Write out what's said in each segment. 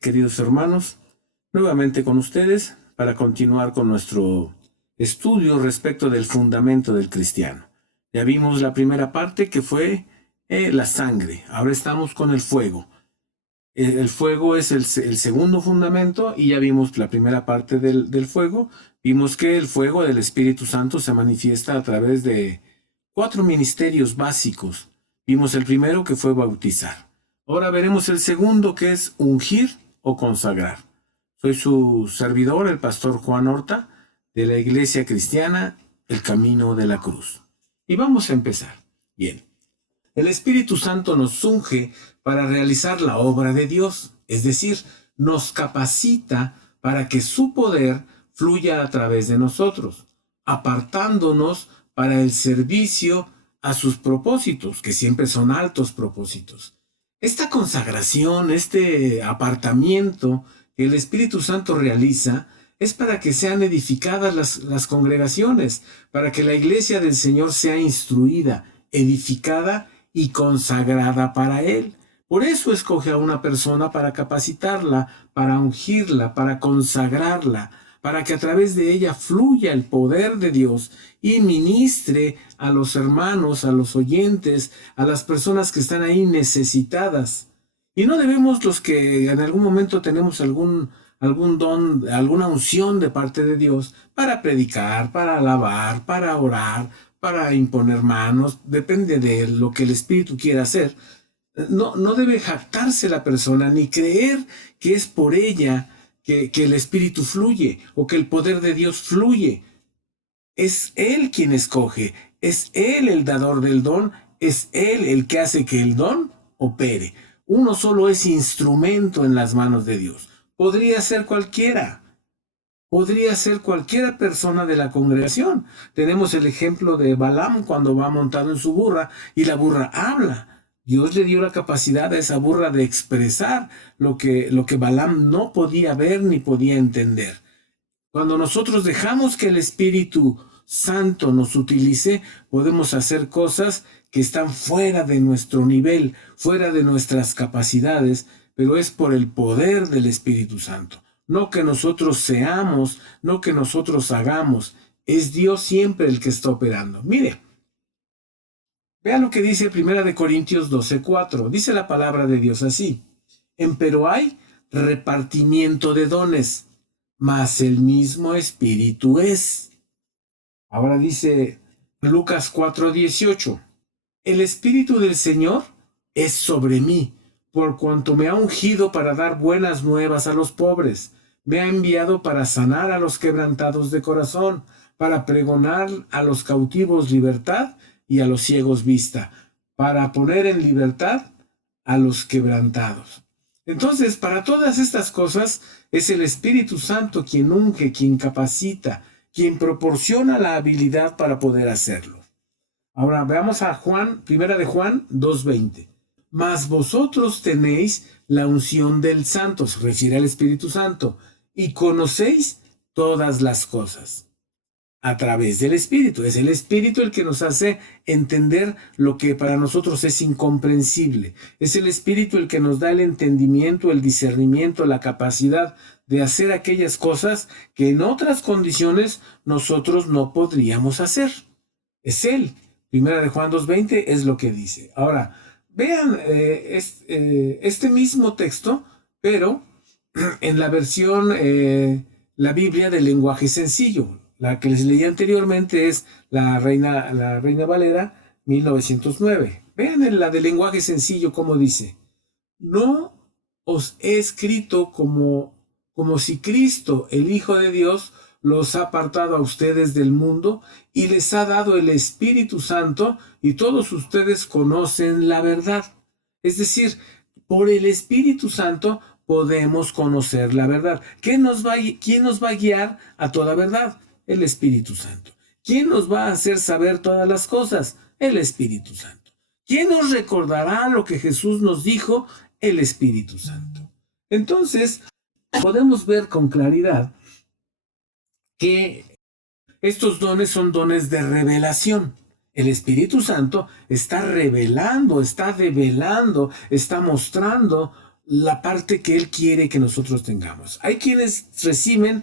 Queridos hermanos, nuevamente con ustedes para continuar con nuestro estudio respecto del fundamento del cristiano. Ya vimos la primera parte que fue la sangre. Ahora estamos con el fuego. El fuego es el segundo fundamento y ya vimos la primera parte del fuego. Vimos que el fuego del Espíritu Santo se manifiesta a través de 4 ministerios básicos. Vimos el primero que fue bautizar. Ahora veremos el segundo que es ungir o consagrar. Soy su servidor, el pastor Juan Horta, de la Iglesia Cristiana El Camino de la Cruz. Y vamos a empezar. Bien. El Espíritu Santo nos unge para realizar la obra de Dios, es decir, nos capacita para que su poder fluya a través de nosotros, apartándonos para el servicio a sus propósitos, que siempre son altos propósitos. Esta consagración, este apartamiento que el Espíritu Santo realiza, es para que sean edificadas las congregaciones, para que la iglesia del Señor sea instruida, edificada y consagrada para Él. Por eso escoge a una persona para capacitarla, para ungirla, para consagrarla, para que a través de ella fluya el poder de Dios y ministre a los hermanos, a los oyentes, a las personas que están ahí necesitadas. Y no debemos los que en algún momento tenemos algún don, alguna unción de parte de Dios para predicar, para alabar, para orar, para imponer manos, depende de lo que el Espíritu quiera hacer. No debe jactarse la persona ni creer que es por ella que el Espíritu fluye o que el poder de Dios fluye. Es Él quien escoge, es Él el dador del don, es Él el que hace que el don opere. Uno solo es instrumento en las manos de Dios. Podría ser cualquiera. Podría ser cualquier persona de la congregación. Tenemos el ejemplo de Balaam cuando va montado en su burra y la burra habla. Dios le dio la capacidad a esa burra de expresar lo que Balaam no podía ver ni podía entender. Cuando nosotros dejamos que el Espíritu Santo nos utilice, podemos hacer cosas que están fuera de nuestro nivel, fuera de nuestras capacidades, pero es por el poder del Espíritu Santo. No que nosotros seamos, no que nosotros hagamos. Es Dios siempre el que está operando. Mire, vea lo que dice 1 Corintios 12:4. Dice la palabra de Dios así. Empero hay repartimiento de dones, mas el mismo Espíritu es. Ahora dice Lucas 4:18. El Espíritu del Señor es sobre mí, por cuanto me ha ungido para dar buenas nuevas a los pobres. Me ha enviado para sanar a los quebrantados de corazón, para pregonar a los cautivos libertad y a los ciegos vista, para poner en libertad a los quebrantados. Entonces, para todas estas cosas es el Espíritu Santo quien unge, quien capacita, quien proporciona la habilidad para poder hacerlo. Ahora veamos a Juan, 1 de Juan 2:20. Mas vosotros tenéis la unción del Santo, se refiere al Espíritu Santo, y conocéis todas las cosas. A través del Espíritu. Es el Espíritu el que nos hace entender lo que para nosotros es incomprensible. Es el Espíritu el que nos da el entendimiento, el discernimiento, la capacidad de hacer aquellas cosas que en otras condiciones nosotros no podríamos hacer. Es Él. 1 de Juan 2:20 es lo que dice. Ahora, vean este mismo texto, pero en la versión, la Biblia del lenguaje sencillo. La que les leí anteriormente es la Reina Valera 1909. Vean en la del lenguaje sencillo cómo dice. No os he escrito como si Cristo, el Hijo de Dios, los ha apartado a ustedes del mundo y les ha dado el Espíritu Santo y todos ustedes conocen la verdad. Es decir, por el Espíritu Santo podemos conocer la verdad. ¿Quién nos va a guiar a toda verdad? El Espíritu Santo. ¿Quién nos va a hacer saber todas las cosas? El Espíritu Santo. ¿Quién nos recordará lo que Jesús nos dijo? El Espíritu Santo. Entonces, podemos ver con claridad que estos dones son dones de revelación. El Espíritu Santo está revelando, está develando, está mostrando la parte que Él quiere que nosotros tengamos. Hay quienes reciben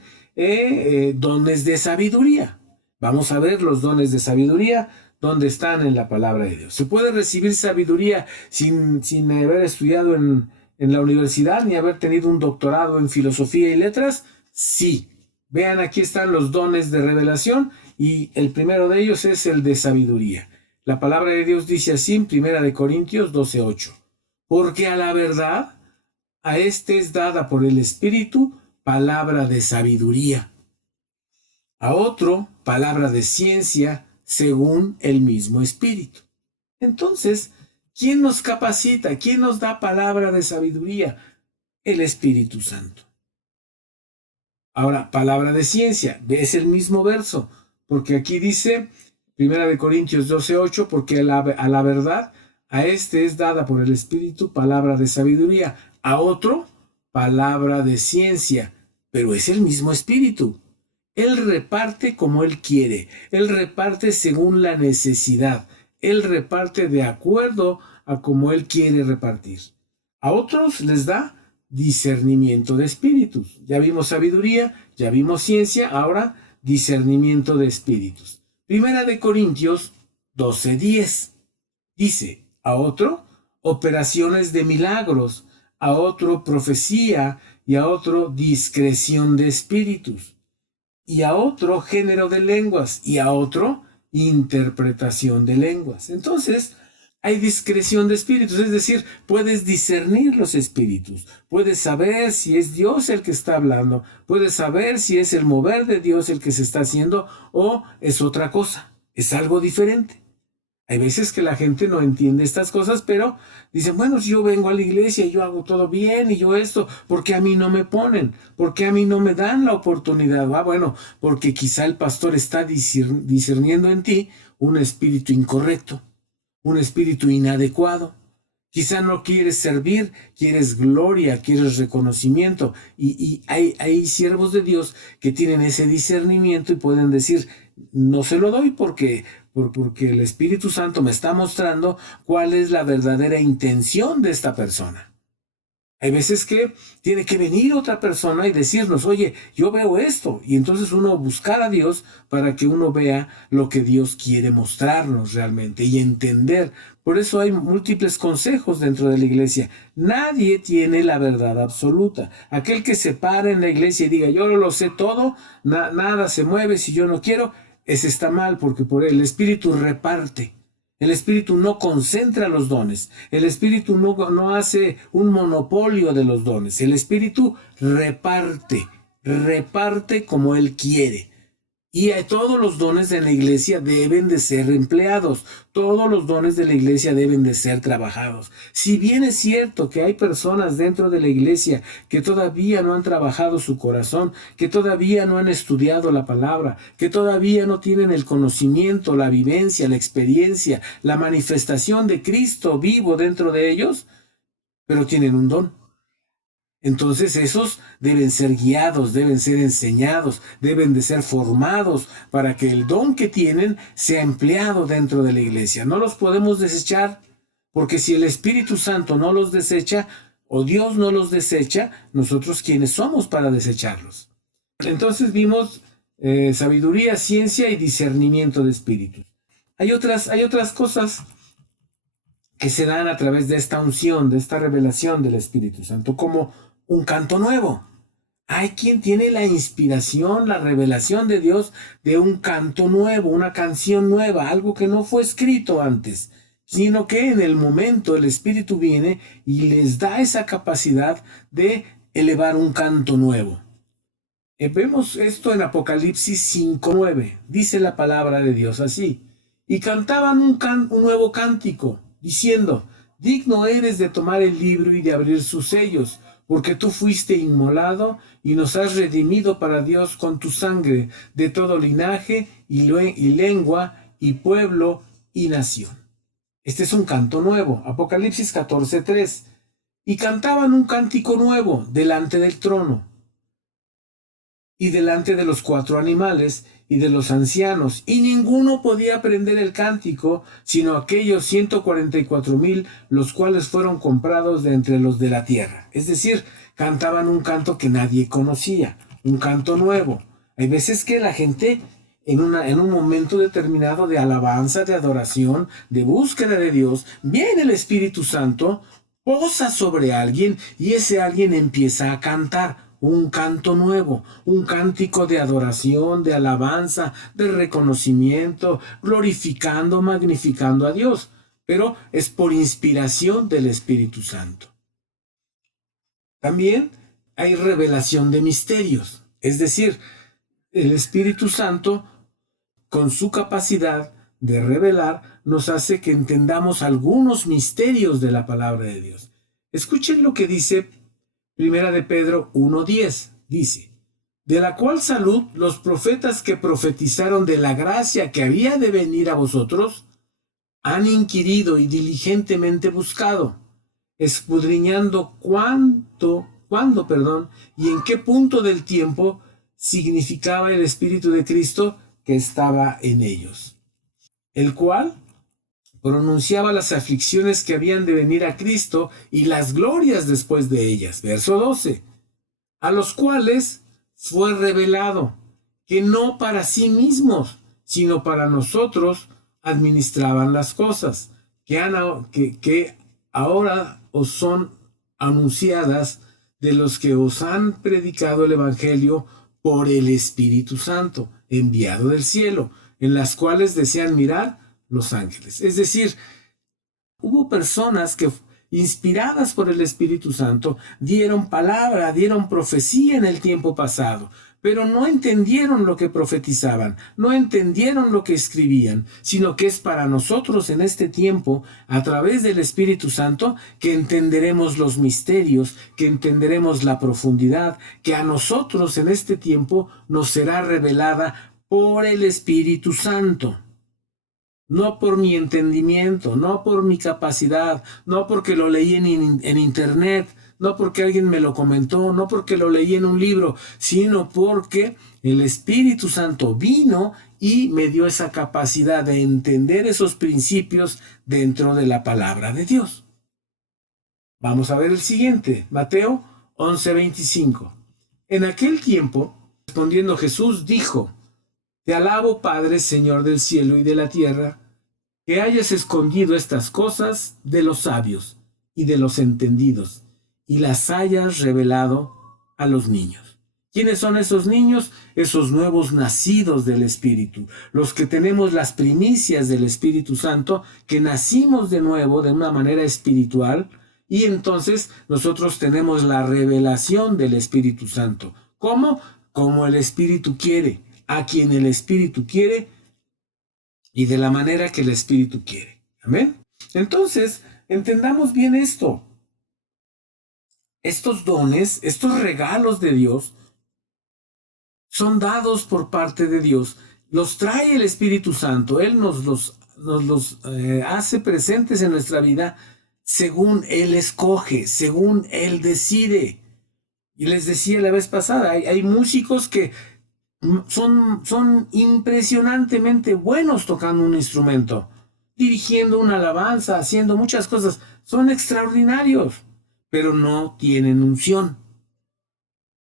dones de sabiduría. Vamos a ver los dones de sabiduría, donde están en la palabra de Dios. ¿Se puede recibir sabiduría sin haber estudiado en la universidad, ni haber tenido un doctorado en filosofía y letras? Sí. Vean, aquí están los dones de revelación, y el primero de ellos es el de sabiduría. La palabra de Dios dice así en 1 Corintios 12:8. Porque a la verdad, a este es dada por el Espíritu palabra de sabiduría, a otro palabra de ciencia según el mismo Espíritu. Entonces, ¿quién nos capacita? ¿Quién nos da palabra de sabiduría? El Espíritu Santo. Ahora, palabra de ciencia, es el mismo verso, porque aquí dice 1 Corintios 12:8, porque a la verdad, a este es dada por el Espíritu palabra de sabiduría, a otro palabra de ciencia, pero es el mismo Espíritu. Él reparte como Él quiere, Él reparte según la necesidad, Él reparte de acuerdo a como Él quiere repartir. A otros les da discernimiento de espíritus. Ya vimos sabiduría, ya vimos ciencia, ahora discernimiento de espíritus. 1 Corintios 12:10 dice, a otro operaciones de milagros, a otro profecía, y a otro discreción de espíritus, y a otro género de lenguas, y a otro interpretación de lenguas. Entonces, hay discreción de espíritus, es decir, puedes discernir los espíritus, puedes saber si es Dios el que está hablando, puedes saber si es el mover de Dios el que se está haciendo o es otra cosa, es algo diferente. Hay veces que la gente no entiende estas cosas, pero dicen, bueno, si yo vengo a la iglesia y yo hago todo bien y yo esto, ¿por qué a mí no me ponen? ¿Por qué a mí no me dan la oportunidad? Ah, bueno, porque quizá el pastor está discerniendo en ti un espíritu incorrecto, un espíritu inadecuado. Quizá no quieres servir, quieres gloria, quieres reconocimiento. Y hay siervos de Dios que tienen ese discernimiento y pueden decir, no se lo doy porque el Espíritu Santo me está mostrando cuál es la verdadera intención de esta persona. Hay veces que tiene que venir otra persona y decirnos, oye, yo veo esto. Y entonces uno buscar a Dios para que uno vea lo que Dios quiere mostrarnos realmente y entender. Por eso hay múltiples consejos dentro de la iglesia. Nadie tiene la verdad absoluta. Aquel que se para en la iglesia y diga, yo lo sé todo, nada se mueve si yo no quiero, ese está mal, porque por el Espíritu reparte. El Espíritu no concentra los dones. El Espíritu no hace un monopolio de los dones. El Espíritu reparte como Él quiere. Y todos los dones de la iglesia deben de ser empleados. Todos los dones de la iglesia deben de ser trabajados. Si bien es cierto que hay personas dentro de la iglesia que todavía no han trabajado su corazón, que todavía no han estudiado la palabra, que todavía no tienen el conocimiento, la vivencia, la experiencia, la manifestación de Cristo vivo dentro de ellos, pero tienen un don. Entonces esos deben ser guiados, deben ser enseñados, deben de ser formados para que el don que tienen sea empleado dentro de la iglesia. No los podemos desechar, porque si el Espíritu Santo no los desecha o Dios no los desecha, nosotros ¿quiénes somos para desecharlos? Entonces vimos sabiduría, ciencia y discernimiento de espíritus. Hay otras cosas que se dan a través de esta unción, de esta revelación del Espíritu Santo, como un canto nuevo. Hay quien tiene la inspiración, la revelación de Dios de un canto nuevo, una canción nueva, algo que no fue escrito antes, sino que en el momento el Espíritu viene y les da esa capacidad de elevar un canto nuevo. Vemos esto en Apocalipsis 5:9. Dice la palabra de Dios así. Y cantaban un nuevo cántico, diciendo, digno eres de tomar el libro y de abrir sus sellos, porque tú fuiste inmolado y nos has redimido para Dios con tu sangre de todo linaje y lengua y pueblo y nación. Este es un canto nuevo, Apocalipsis 14:3. Y cantaban un cántico nuevo delante del trono y delante de los 4 animales y de los ancianos, y ninguno podía aprender el cántico, sino aquellos 144,000, los cuales fueron comprados de entre los de la tierra. Es decir, cantaban un canto que nadie conocía, un canto nuevo. Hay veces que la gente en un momento determinado de alabanza, de adoración, de búsqueda de Dios, viene el Espíritu Santo, posa sobre alguien y ese alguien empieza a cantar un canto nuevo, un cántico de adoración, de alabanza, de reconocimiento, glorificando, magnificando a Dios. Pero es por inspiración del Espíritu Santo. También hay revelación de misterios, es decir, el Espíritu Santo, con su capacidad de revelar, nos hace que entendamos algunos misterios de la palabra de Dios. Escuchen lo que dice Primera de Pedro 1:10. Dice: de la cual salud los profetas que profetizaron de la gracia que había de venir a vosotros, han inquirido y diligentemente buscado, escudriñando cuándo, y en qué punto del tiempo significaba el Espíritu de Cristo que estaba en ellos, el cual pronunciaba las aflicciones que habían de venir a Cristo y las glorias después de ellas. Verso 12. A los cuales fue revelado que no para sí mismos, sino para nosotros administraban las cosas, que ahora os son anunciadas de los que os han predicado el Evangelio por el Espíritu Santo, enviado del cielo, en las cuales desean mirar los ángeles. Es decir, hubo personas que, inspiradas por el Espíritu Santo, dieron palabra, dieron profecía en el tiempo pasado, pero no entendieron lo que profetizaban, no entendieron lo que escribían, sino que es para nosotros en este tiempo, a través del Espíritu Santo, que entenderemos los misterios, que entenderemos la profundidad, que a nosotros en este tiempo nos será revelada por el Espíritu Santo. No por mi entendimiento, no por mi capacidad, no porque lo leí en internet, no porque alguien me lo comentó, no porque lo leí en un libro, sino porque el Espíritu Santo vino y me dio esa capacidad de entender esos principios dentro de la palabra de Dios. Vamos a ver el siguiente, Mateo 11:25. En aquel tiempo, respondiendo Jesús, dijo: te alabo, Padre, Señor del cielo y de la tierra, que hayas escondido estas cosas de los sabios y de los entendidos, y las hayas revelado a los niños. ¿Quiénes son esos niños? Esos nuevos nacidos del Espíritu, los que tenemos las primicias del Espíritu Santo, que nacimos de nuevo de una manera espiritual, y entonces nosotros tenemos la revelación del Espíritu Santo. ¿Cómo? Como el Espíritu quiere, a quien el Espíritu quiere y de la manera que el Espíritu quiere. Amén. Entonces, entendamos bien esto. Estos dones, estos regalos de Dios, son dados por parte de Dios. Los trae el Espíritu Santo. Él nos los hace presentes en nuestra vida según Él escoge, según Él decide. Y les decía la vez pasada, hay músicos que son impresionantemente buenos tocando un instrumento, dirigiendo una alabanza, haciendo muchas cosas. Son extraordinarios, pero no tienen unción.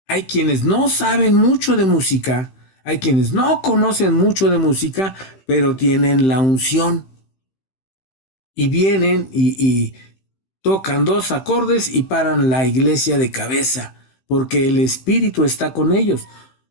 Hay quienes no saben mucho de música, hay quienes no conocen mucho de música, pero tienen la unción. Y vienen y tocan 2 acordes y paran la iglesia de cabeza, porque el Espíritu está con ellos.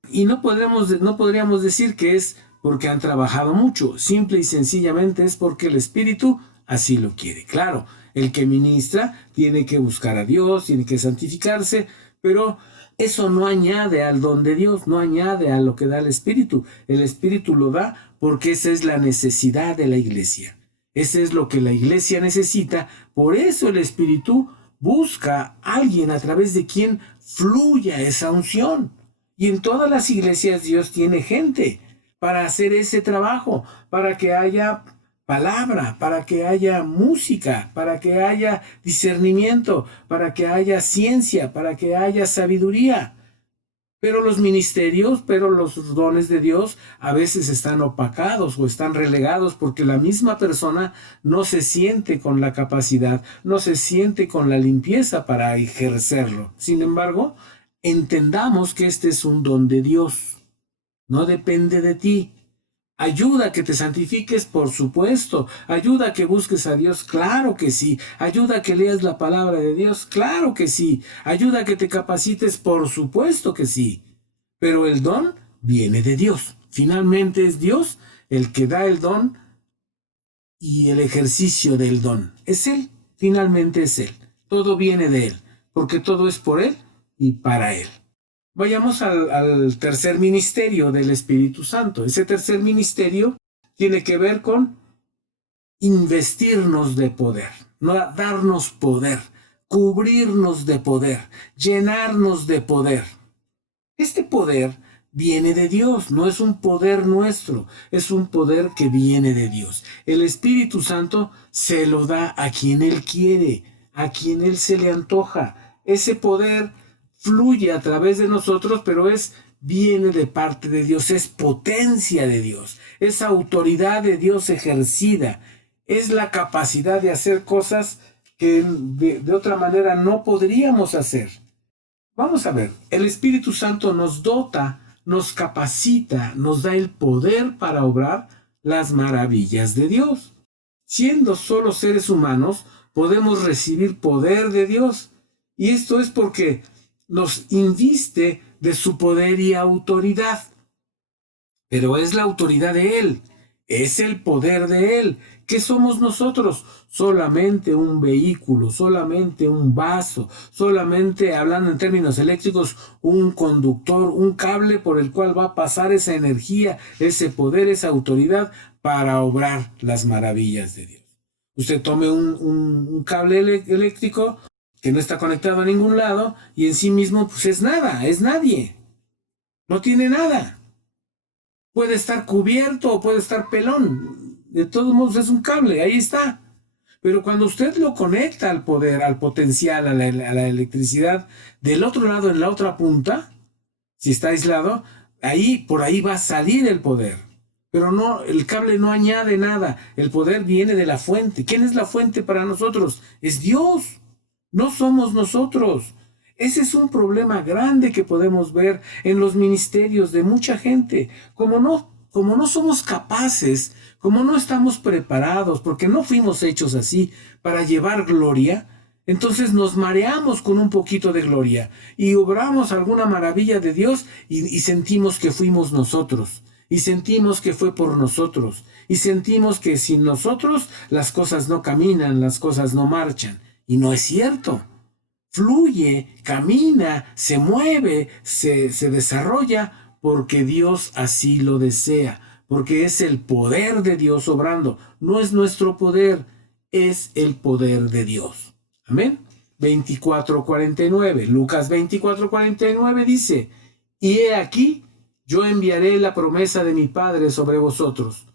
Y no podríamos decir que es porque han trabajado mucho, simple y sencillamente es porque el Espíritu así lo quiere. Claro, el que ministra tiene que buscar a Dios, tiene que santificarse, pero eso no añade al don de Dios, no añade a lo que da el Espíritu. El Espíritu lo da porque esa es la necesidad de la iglesia. Ese es lo que la iglesia necesita. Por eso el Espíritu busca a alguien a través de quien fluya esa unción. Y en todas las iglesias Dios tiene gente para hacer ese trabajo, para que haya palabra, para que haya música, para que haya discernimiento, para que haya ciencia, para que haya sabiduría. Pero los ministerios, pero los dones de Dios a veces están opacados o están relegados porque la misma persona no se siente con la capacidad, no se siente con la limpieza para ejercerlo. Sin embargo, entendamos que este es un don de Dios, no depende de ti. Ayuda a que te santifiques, por supuesto. Ayuda a que busques a Dios, claro que sí. Ayuda a que leas la palabra de Dios, claro que sí. Ayuda a que te capacites, por supuesto que sí. Pero el don viene de Dios. Finalmente es Dios el que da el don y el ejercicio del don. Es Él, finalmente es Él. Todo viene de Él, porque todo es por Él y para Él. Vayamos al tercer ministerio del Espíritu Santo. Ese tercer ministerio tiene que ver con investirnos de poder, no darnos poder, cubrirnos de poder, llenarnos de poder. Este poder viene de Dios, no es un poder nuestro, es un poder que viene de Dios. El Espíritu Santo se lo da a quien Él quiere, a quien Él se le antoja. Ese poder fluye a través de nosotros, pero viene de parte de Dios, es potencia de Dios, es autoridad de Dios ejercida, es la capacidad de hacer cosas que de otra manera no podríamos hacer. Vamos a ver, el Espíritu Santo nos dota, nos capacita, nos da el poder para obrar las maravillas de Dios. Siendo solo seres humanos, podemos recibir poder de Dios. Y esto es porque nos inviste de su poder y autoridad. Pero es la autoridad de Él, es el poder de Él. ¿Qué somos nosotros? Solamente un vehículo, solamente un vaso, solamente, hablando en términos eléctricos, un conductor, un cable por el cual va a pasar esa energía, ese poder, esa autoridad para obrar las maravillas de Dios. Usted tome un cable eléctrico que no está conectado a ningún lado y en sí mismo pues es nada, es nadie. No tiene nada. Puede estar cubierto o puede estar pelón. De todos modos es un cable, ahí está. Pero cuando usted lo conecta al poder, al potencial, a la electricidad, del otro lado, en la otra punta, si está aislado, por ahí va a salir el poder. Pero no, el cable no añade nada. El poder viene de la fuente. ¿Quién es la fuente para nosotros? Es Dios. No somos nosotros. Ese es un problema grande que podemos ver en los ministerios de mucha gente. Como no somos capaces, como no estamos preparados, porque no fuimos hechos así para llevar gloria, entonces nos mareamos con un poquito de gloria y obramos alguna maravilla de Dios y sentimos que fuimos nosotros. Y sentimos que fue por nosotros. Y sentimos que sin nosotros las cosas no caminan, las cosas no marchan. Y no es cierto. Fluye, camina, se mueve, se desarrolla porque Dios así lo desea, porque es el poder de Dios obrando. No es nuestro poder, es el poder de Dios. Amén. 24:49, Lucas 24:49 dice, y he aquí, yo enviaré la promesa de mi Padre sobre vosotros,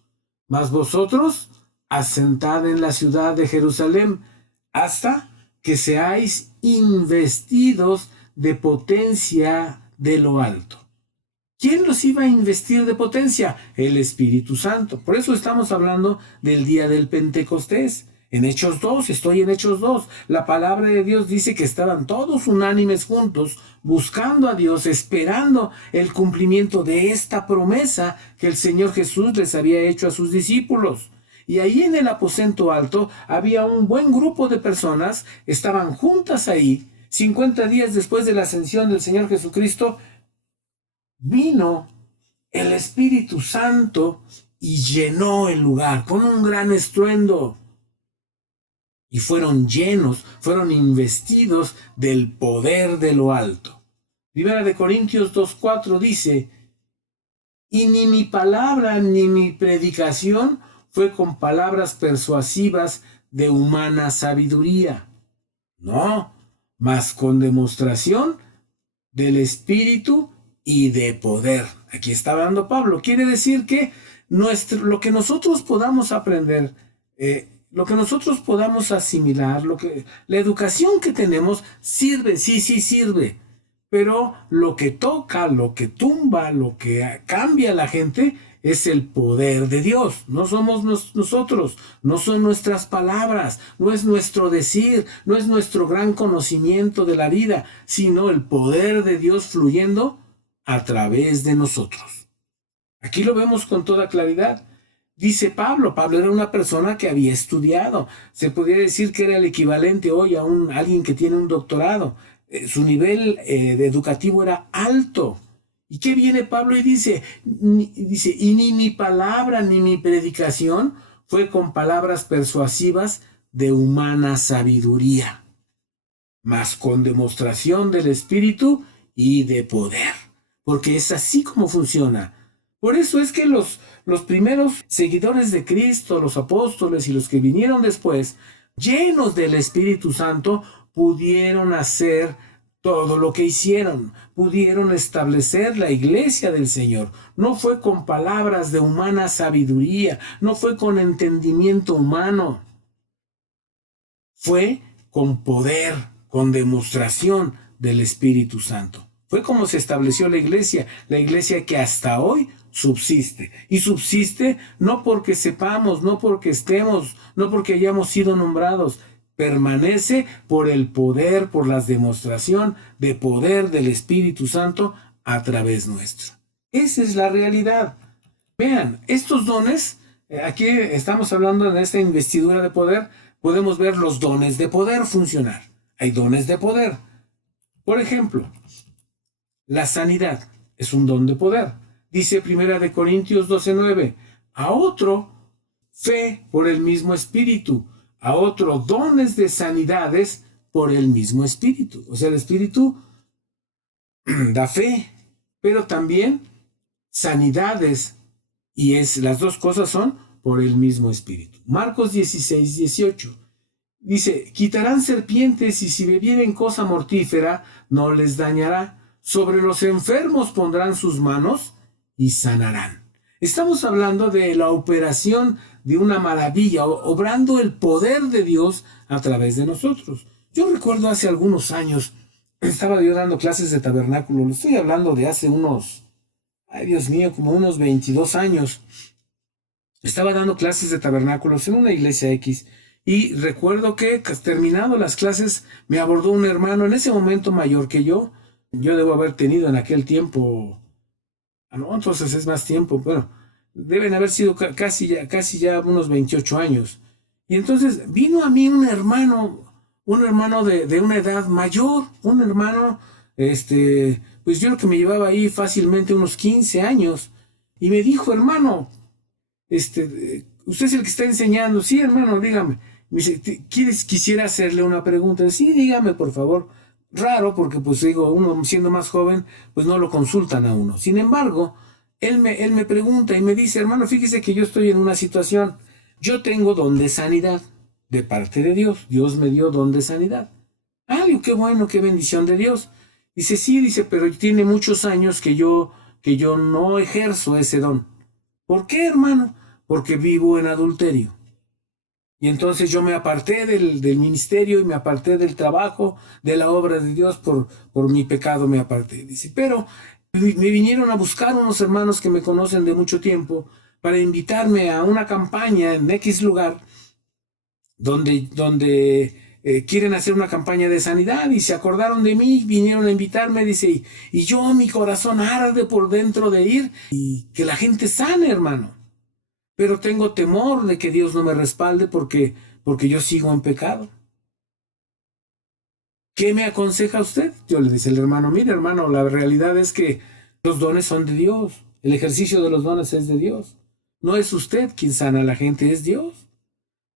mas vosotros asentad en la ciudad de Jerusalén hasta que seáis investidos de potencia de lo alto. ¿Quién los iba a investir de potencia? El Espíritu Santo. Por eso estamos hablando del día del Pentecostés. En Hechos 2, estoy en Hechos 2. La palabra de Dios dice que estaban todos unánimes juntos, buscando a Dios, esperando el cumplimiento de esta promesa que el Señor Jesús les había hecho a sus discípulos. Y ahí en el aposento alto había un buen grupo de personas, estaban juntas ahí. 50 días después de la ascensión del Señor Jesucristo, vino el Espíritu Santo y llenó el lugar con un gran estruendo. Y fueron llenos, fueron investidos del poder de lo alto. Primera de Corintios 2:4 dice, y ni mi palabra ni mi predicación fue con palabras persuasivas de humana sabiduría. No, mas con demostración del Espíritu y de poder. Aquí está hablando Pablo. Quiere decir que lo que nosotros podamos aprender, lo que nosotros podamos asimilar, la educación que tenemos sirve, sí sirve, Pero lo que toca, lo que tumba, lo que cambia a la gente es el poder de Dios. No somos nosotros, no son nuestras palabras, no es nuestro decir, no es nuestro gran conocimiento de la vida, sino el poder de Dios fluyendo a través de nosotros. Aquí lo vemos con toda claridad. Dice Pablo era una persona que había estudiado. Se podría decir que era el equivalente hoy a alguien que tiene un doctorado. Su nivel educativo era alto. ¿Y qué viene Pablo y dice? Y ni mi palabra ni mi predicación fue con palabras persuasivas de humana sabiduría, mas con demostración del Espíritu y de poder. Porque es así como funciona. Por eso es que los primeros seguidores de Cristo, los apóstoles y los que vinieron después, llenos del Espíritu Santo, pudieron hacer todo lo que hicieron, pudieron establecer la iglesia del Señor. No fue con palabras de humana sabiduría, no fue con entendimiento humano, fue con poder, con demostración del Espíritu Santo. Fue como se estableció la iglesia que hasta hoy subsiste. Y subsiste no porque sepamos, no porque estemos, no porque hayamos sido nombrados. Permanece por el poder, por la demostración de poder del Espíritu Santo a través nuestro. Esa es la realidad. Vean, estos dones, aquí estamos hablando de esta investidura de poder, podemos ver los dones de poder funcionar. Hay dones de poder. Por ejemplo, la sanidad es un don de poder. Dice 1 Corintios 12:9, a otro fe por el mismo Espíritu, a otro dones de sanidades por el mismo Espíritu. O sea, el Espíritu da fe, pero también sanidades, y las dos cosas son por el mismo Espíritu. Marcos 16:18 dice, quitarán serpientes y si bebieren cosa mortífera no les dañará. Sobre los enfermos pondrán sus manos y sanarán. Estamos hablando de la operación de una maravilla, obrando el poder de Dios a través de nosotros. Yo recuerdo hace algunos años, estaba yo dando clases de tabernáculo, lo estoy hablando de hace unos, ay Dios mío, como unos 22 años. Estaba dando clases de tabernáculos en una iglesia X y recuerdo que terminado las clases me abordó un hermano en ese momento mayor que yo. Yo debo haber tenido en aquel tiempo, no, entonces es más tiempo, bueno, deben haber sido casi ya unos 28 años. Y entonces vino a mí un hermano de una edad mayor, un hermano, pues yo creo que me llevaba ahí fácilmente unos 15 años, y me dijo, hermano, usted es el que está enseñando. Sí, hermano, dígame. Me dice, quisiera hacerle una pregunta. Sí, dígame, por favor. Raro, porque pues digo, uno siendo más joven, pues no lo consultan a uno. Sin embargo, él me pregunta y me dice, hermano, fíjese que yo estoy en una situación. Yo tengo don de sanidad de parte de Dios. Dios me dio don de sanidad. Ah, digo, qué bueno, qué bendición de Dios. Dice, sí, dice, pero tiene muchos años que yo no ejerzo ese don. ¿Por qué, hermano? Porque vivo en adulterio. Y entonces yo me aparté del ministerio y me aparté del trabajo, de la obra de Dios, por mi pecado me aparté. Dice, pero me vinieron a buscar unos hermanos que me conocen de mucho tiempo para invitarme a una campaña en X lugar donde quieren hacer una campaña de sanidad y se acordaron de mí, vinieron a invitarme, dice, y yo mi corazón arde por dentro de ir y que la gente sane, hermano. Pero tengo temor de que Dios no me respalde porque yo sigo en pecado. ¿Qué me aconseja usted? Yo le dice el hermano, mire hermano, la realidad es que los dones son de Dios. El ejercicio de los dones es de Dios. No es usted quien sana a la gente, es Dios.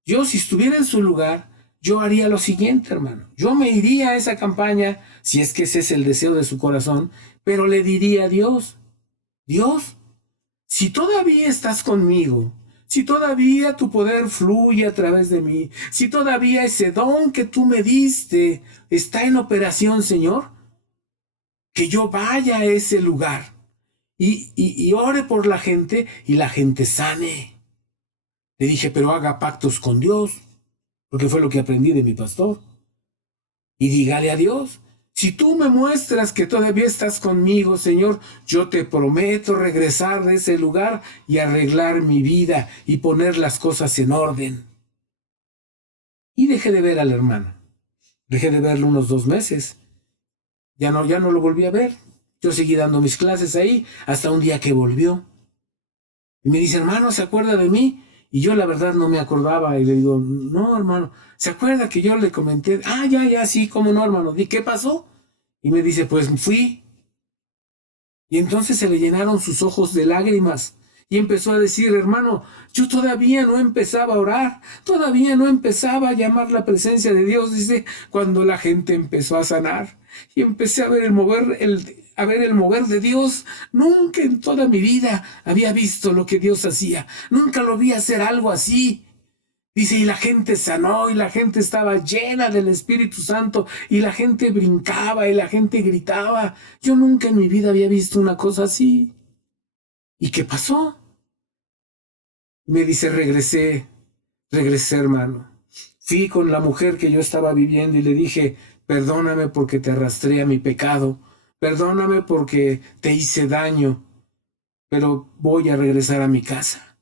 Yo si estuviera en su lugar, yo haría lo siguiente, hermano. Yo me iría a esa campaña, si es que ese es el deseo de su corazón, pero le diría a Dios, Dios, si todavía estás conmigo, si todavía tu poder fluye a través de mí, si todavía ese don que tú me diste está en operación, Señor, que yo vaya a ese lugar y ore por la gente y la gente sane. Le dije, pero haga pactos con Dios, porque fue lo que aprendí de mi pastor. Y dígale a Dios, Si tú me muestras que todavía estás conmigo, Señor, yo te prometo regresar de ese lugar y arreglar mi vida y poner las cosas en orden. Y dejé de ver al hermano. Dejé de verlo unos 2 meses. Ya no lo volví a ver. Yo seguí dando mis clases ahí hasta un día que volvió. Y me dice, hermano, ¿se acuerda de mí? Y yo la verdad no me acordaba. Y le digo, no, hermano, ¿se acuerda que yo le comenté? Ah, ya, sí, cómo no, hermano. ¿Y qué pasó? Y me dice, pues fui. Y entonces se le llenaron sus ojos de lágrimas. Y empezó a decir, hermano, yo todavía no empezaba a orar, todavía no empezaba a llamar la presencia de Dios, dice, cuando la gente empezó a sanar. Y empecé a ver el mover de Dios. Nunca en toda mi vida había visto lo que Dios hacía. Nunca lo vi hacer algo así. Dice, y la gente sanó, y la gente estaba llena del Espíritu Santo, y la gente brincaba, y la gente gritaba. Yo nunca en mi vida había visto una cosa así. ¿Y qué pasó? Me dice, regresé, hermano. Fui con la mujer que yo estaba viviendo y le dije, perdóname porque te arrastré a mi pecado, perdóname porque te hice daño, pero voy a regresar a mi casa.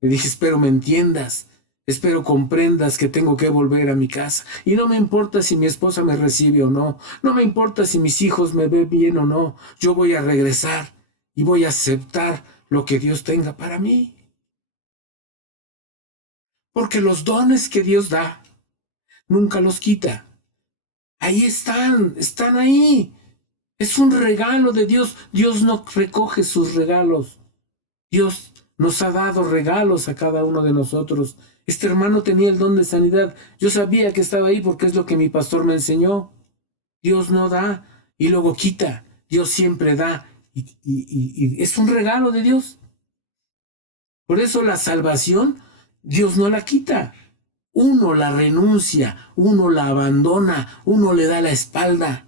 Le dije, espero me entiendas, espero comprendas que tengo que volver a mi casa. Y no me importa si mi esposa me recibe o no, no me importa si mis hijos me ven bien o no, yo voy a regresar y voy a aceptar lo que Dios tenga para mí. Porque los dones que Dios da, nunca los quita. Ahí están ahí. Es un regalo de Dios. Dios no recoge sus regalos. Dios nos ha dado regalos a cada uno de nosotros. Este hermano tenía el don de sanidad. Yo sabía que estaba ahí porque es lo que mi pastor me enseñó. Dios no da y luego quita. Dios siempre da. Y es un regalo de Dios. Por eso la salvación, Dios no la quita. Uno la renuncia, uno la abandona, uno le da la espalda.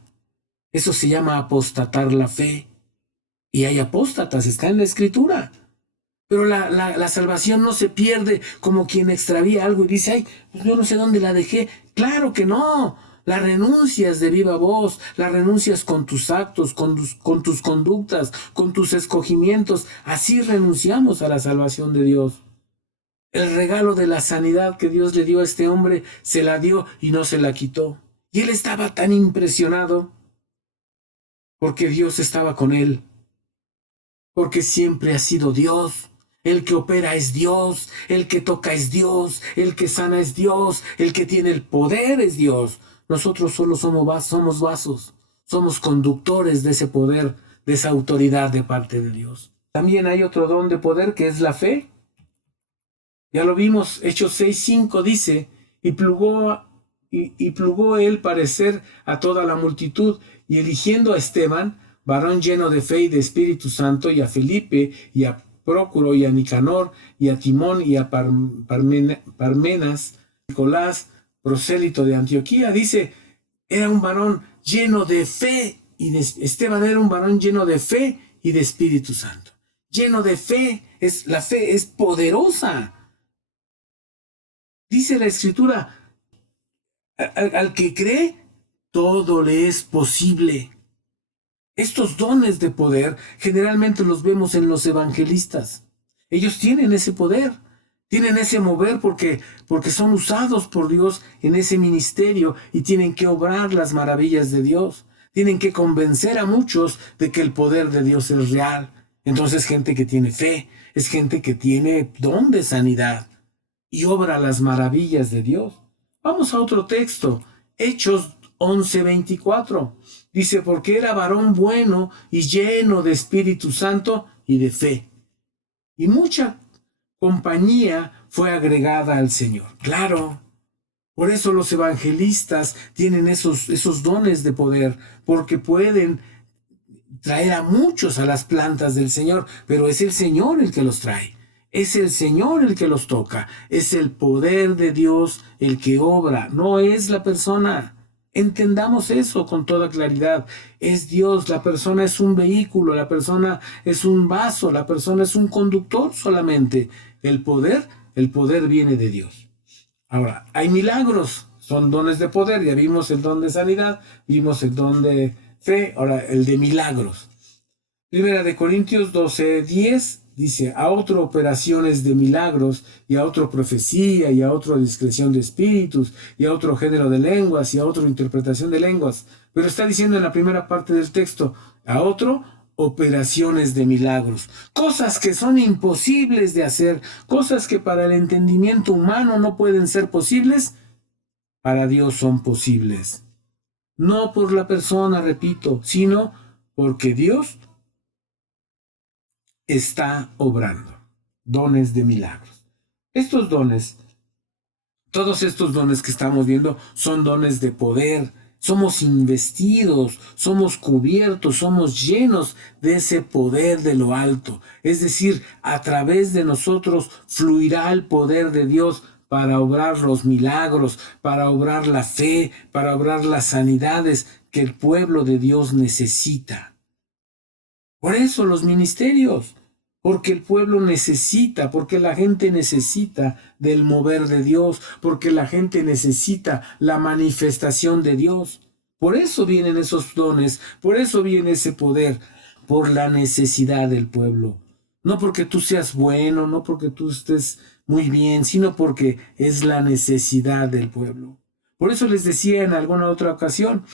Eso se llama apostatar la fe. Y hay apóstatas, está en la Escritura. Pero la salvación no se pierde como quien extravía algo y dice, ay, pues yo no sé dónde la dejé. Claro que no. La renuncias de viva voz, la renuncias con tus actos, con tus conductas, con tus escogimientos. Así renunciamos a la salvación de Dios. El regalo de la sanidad que Dios le dio a este hombre, se la dio y no se la quitó. Y él estaba tan impresionado porque Dios estaba con él, porque siempre ha sido Dios. El que opera es Dios, el que toca es Dios, el que sana es Dios, el que tiene el poder es Dios. Nosotros solo somos vasos, somos conductores de ese poder, de esa autoridad de parte de Dios. También hay otro don de poder que es la fe. Ya lo vimos, Hechos 6:5 dice, y plugó él parecer a toda la multitud, y eligiendo a Esteban, varón lleno de fe y de Espíritu Santo, y a Felipe, y a Prócoro, y a Nicanor, y a Timón, y a Parmenas, Nicolás, prosélito de Antioquía, dice, era un varón lleno de fe, Esteban era un varón lleno de fe y de Espíritu Santo. Lleno de fe, la fe es poderosa. Dice la Escritura, al que cree, todo le es posible. Estos dones de poder generalmente los vemos en los evangelistas. Ellos tienen ese poder, tienen ese mover porque son usados por Dios en ese ministerio y tienen que obrar las maravillas de Dios. Tienen que convencer a muchos de que el poder de Dios es real. Entonces, gente que tiene fe, es gente que tiene don de sanidad y obra las maravillas de Dios. Vamos a otro texto, Hechos 11:24. Dice, porque era varón bueno y lleno de Espíritu Santo y de fe. Y mucha compañía fue agregada al Señor. Claro, por eso los evangelistas tienen esos dones de poder, porque pueden traer a muchos a las plantas del Señor, pero es el Señor el que los trae. Es el Señor el que los toca. Es el poder de Dios el que obra. No es la persona. Entendamos eso con toda claridad. Es Dios. La persona es un vehículo. La persona es un vaso. La persona es un conductor solamente. El poder viene de Dios. Ahora, hay milagros. Son dones de poder. Ya vimos el don de sanidad, vimos el don de fe, ahora el de milagros. Primera de Corintios 12:10 dice, a otro operaciones de milagros, y a otro profecía, y a otro discreción de espíritus, y a otro género de lenguas, y a otro interpretación de lenguas. Pero está diciendo en la primera parte del texto, a otro operaciones de milagros. Cosas que son imposibles de hacer, cosas que para el entendimiento humano no pueden ser posibles, para Dios son posibles. No por la persona, repito, sino porque Dios está obrando. Dones de milagros. Estos dones, todos estos dones que estamos viendo, son dones de poder. Somos investidos, somos cubiertos, somos llenos de ese poder de lo alto. Es decir, a través de nosotros fluirá el poder de Dios para obrar los milagros, para obrar la fe, para obrar las sanidades que el pueblo de Dios necesita. Por eso los ministerios, porque el pueblo necesita, porque la gente necesita del mover de Dios, porque la gente necesita la manifestación de Dios. Por eso vienen esos dones, por eso viene ese poder, por la necesidad del pueblo. No porque tú seas bueno, no porque tú estés muy bien, sino porque es la necesidad del pueblo. Por eso les decía en alguna otra ocasión,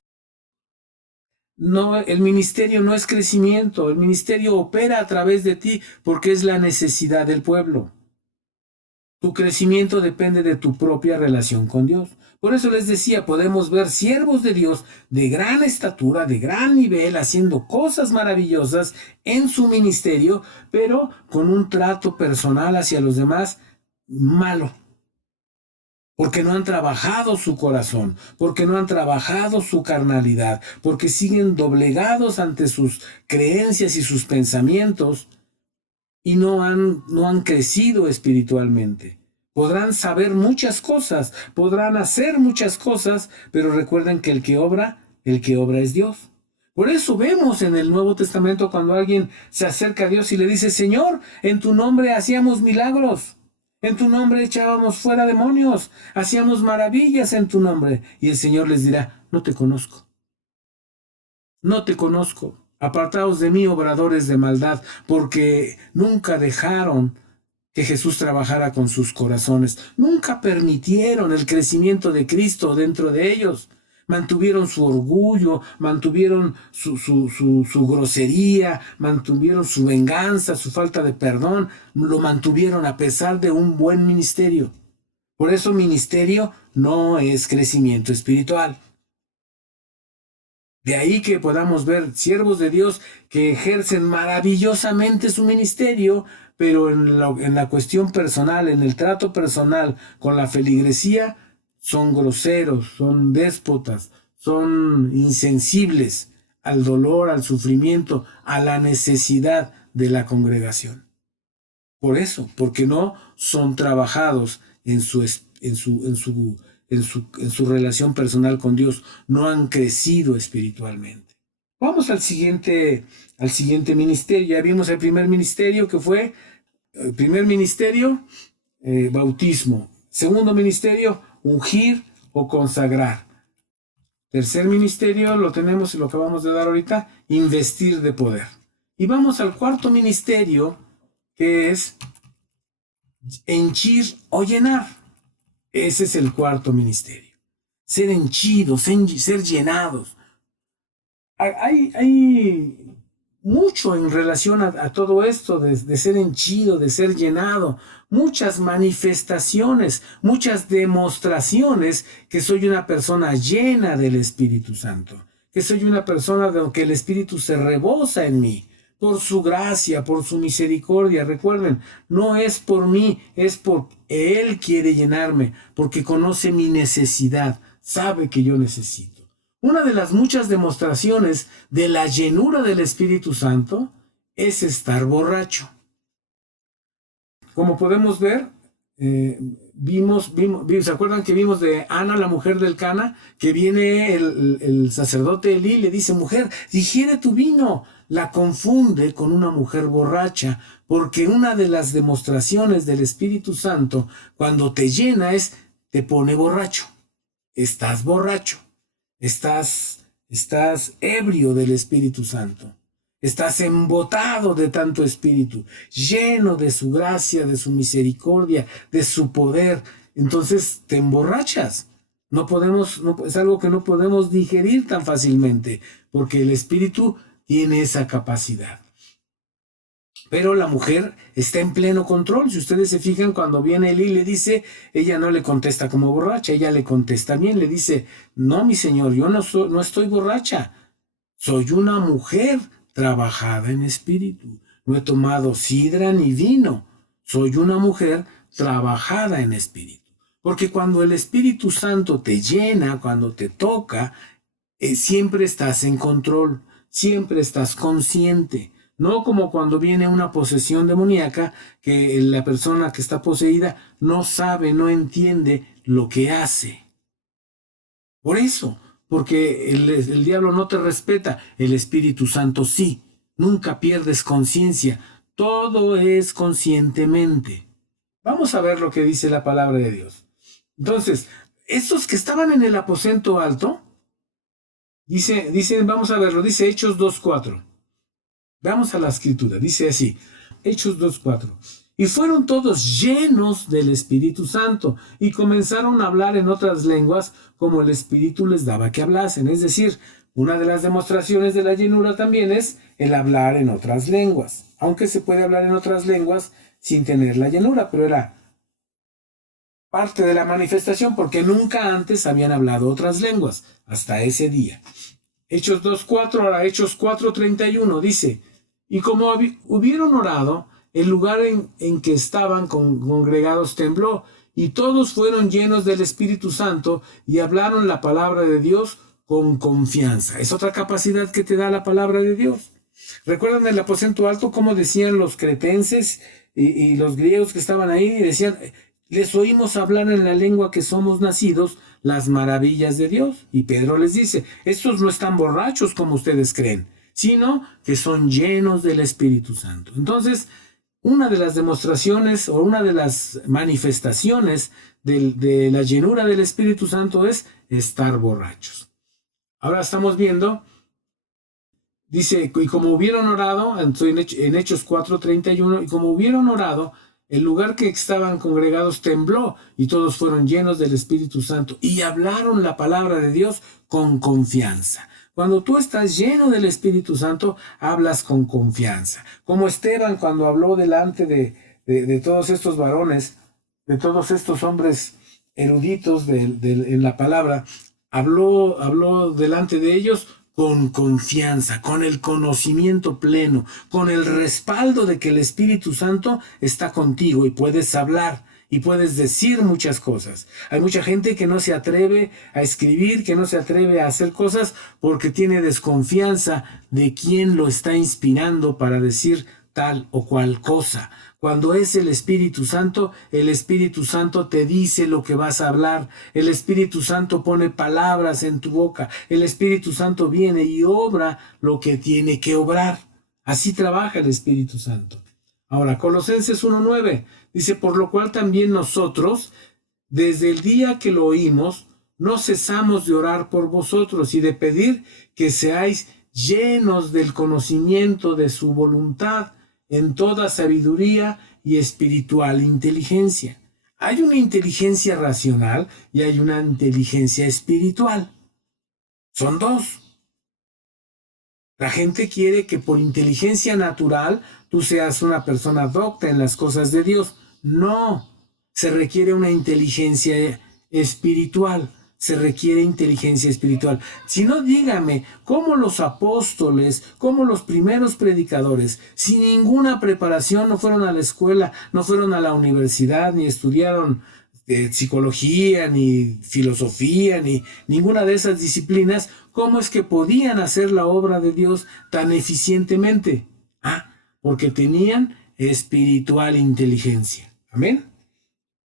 no, el ministerio no es crecimiento, el ministerio opera a través de ti porque es la necesidad del pueblo. Tu crecimiento depende de tu propia relación con Dios. Por eso les decía, podemos ver siervos de Dios de gran estatura, de gran nivel, haciendo cosas maravillosas en su ministerio, pero con un trato personal hacia los demás malo. Porque no han trabajado su corazón, porque no han trabajado su carnalidad, porque siguen doblegados ante sus creencias y sus pensamientos y no han crecido espiritualmente. Podrán saber muchas cosas, podrán hacer muchas cosas, pero recuerden que el que obra es Dios. Por eso vemos en el Nuevo Testamento cuando alguien se acerca a Dios y le dice, Señor, en tu nombre hacíamos milagros. En tu nombre echábamos fuera demonios, hacíamos maravillas en tu nombre. Y el Señor les dirá, no te conozco. No te conozco. Apartaos de mí, obradores de maldad, porque nunca dejaron que Jesús trabajara con sus corazones. Nunca permitieron el crecimiento de Cristo dentro de ellos. Mantuvieron su orgullo, mantuvieron su grosería, mantuvieron su venganza, su falta de perdón, lo mantuvieron a pesar de un buen ministerio. Por eso ministerio no es crecimiento espiritual. De ahí que podamos ver siervos de Dios que ejercen maravillosamente su ministerio, pero en la cuestión personal, en el trato personal con la feligresía, son groseros, son déspotas, son insensibles al dolor, al sufrimiento, a la necesidad de la congregación. Por eso, porque no son trabajados en su relación personal con Dios, no han crecido espiritualmente. Vamos al siguiente ministerio. Ya vimos el primer ministerio que fue, bautismo. Segundo ministerio, ungir o consagrar. Tercer ministerio lo tenemos y lo acabamos de dar ahorita, investir de poder. Y vamos al cuarto ministerio, que es henchir o llenar. Ese es el cuarto ministerio. Ser henchidos, ser llenados. Hay mucho en relación a todo esto de ser henchido, de ser llenado. Muchas manifestaciones, muchas demostraciones que soy una persona llena del Espíritu Santo. Que soy una persona de que el Espíritu se rebosa en mí. Por su gracia, por su misericordia. Recuerden, no es por mí, es por Él quiere llenarme, porque conoce mi necesidad, sabe que yo necesito. Una de las muchas demostraciones de la llenura del Espíritu Santo es estar borracho. Como podemos ver, ¿se acuerdan que vimos de Ana, la mujer del Cana? Que viene el sacerdote Elí y le dice, mujer, digiere tu vino. La confunde con una mujer borracha, porque una de las demostraciones del Espíritu Santo, cuando te llena, te pone borracho. estás borracho, estás ebrio del Espíritu Santo. Estás embotado de tanto espíritu, lleno de su gracia, de su misericordia, de su poder. Entonces te emborrachas. Es algo que no podemos digerir tan fácilmente, porque el espíritu tiene esa capacidad. Pero la mujer está en pleno control. Si ustedes se fijan, cuando viene Elí y le dice, ella no le contesta como borracha, ella le contesta bien, le dice, no, mi señor, yo no estoy borracha, soy una mujer trabajada en espíritu. No he tomado sidra ni vino. Soy una mujer trabajada en espíritu. Porque cuando el Espíritu Santo te llena, cuando te toca, siempre estás en control, siempre estás consciente. No como cuando viene una posesión demoníaca, que la persona que está poseída no sabe, no entiende lo que hace. Por eso, porque el diablo no te respeta, el Espíritu Santo sí. Nunca pierdes conciencia, todo es conscientemente. Vamos a ver lo que dice la palabra de Dios. Entonces, estos que estaban en el aposento alto, vamos a verlo, dice Hechos 2:4. Vamos a la escritura, dice así, Hechos 2:4. Y fueron todos llenos del Espíritu Santo y comenzaron a hablar en otras lenguas como el Espíritu les daba que hablasen. Es decir, una de las demostraciones de la llenura también es el hablar en otras lenguas. Aunque se puede hablar en otras lenguas sin tener la llenura, pero era parte de la manifestación porque nunca antes habían hablado otras lenguas, hasta ese día. Hechos 2:4, ahora Hechos 4:31 dice, y como hubieron orado, el lugar en que estaban congregados tembló, y todos fueron llenos del Espíritu Santo y hablaron la palabra de Dios con confianza. Es otra capacidad que te da la palabra de Dios. ¿Recuerdan el aposento alto cómo decían los cretenses y los griegos que estaban ahí? Decían, les oímos hablar en la lengua que somos nacidos las maravillas de Dios. Y Pedro les dice, estos no están borrachos como ustedes creen, sino que son llenos del Espíritu Santo. Entonces, una de las demostraciones o una de las manifestaciones de la llenura del Espíritu Santo es estar borrachos. Ahora estamos viendo, dice, y como hubieron orado, en Hechos 4:31, y como hubieron orado, el lugar que estaban congregados tembló y todos fueron llenos del Espíritu Santo y hablaron la palabra de Dios con confianza. Cuando tú estás lleno del Espíritu Santo, hablas con confianza. Como Esteban cuando habló delante de todos estos varones, de todos estos hombres eruditos en la palabra, habló delante de ellos con confianza, con el conocimiento pleno, con el respaldo de que el Espíritu Santo está contigo y puedes hablar y puedes decir muchas cosas. Hay mucha gente que no se atreve a escribir, que no se atreve a hacer cosas porque tiene desconfianza de quién lo está inspirando para decir tal o cual cosa. Cuando es el Espíritu Santo te dice lo que vas a hablar. El Espíritu Santo pone palabras en tu boca. El Espíritu Santo viene y obra lo que tiene que obrar. Así trabaja el Espíritu Santo. Ahora, Colosenses 1:9 dice, por lo cual también nosotros, desde el día que lo oímos, no cesamos de orar por vosotros y de pedir que seáis llenos del conocimiento de su voluntad en toda sabiduría y espiritual inteligencia. Hay una inteligencia racional y hay una inteligencia espiritual. Son dos. La gente quiere que por inteligencia natural tú seas una persona docta en las cosas de Dios. No, se requiere una inteligencia espiritual. Se requiere inteligencia espiritual. Si no, dígame, ¿cómo los apóstoles, cómo los primeros predicadores, sin ninguna preparación, no fueron a la escuela, no fueron a la universidad, ni estudiaron psicología, ni filosofía, ni ninguna de esas disciplinas, cómo es que podían hacer la obra de Dios tan eficientemente? Porque tenían espiritual inteligencia. Amén.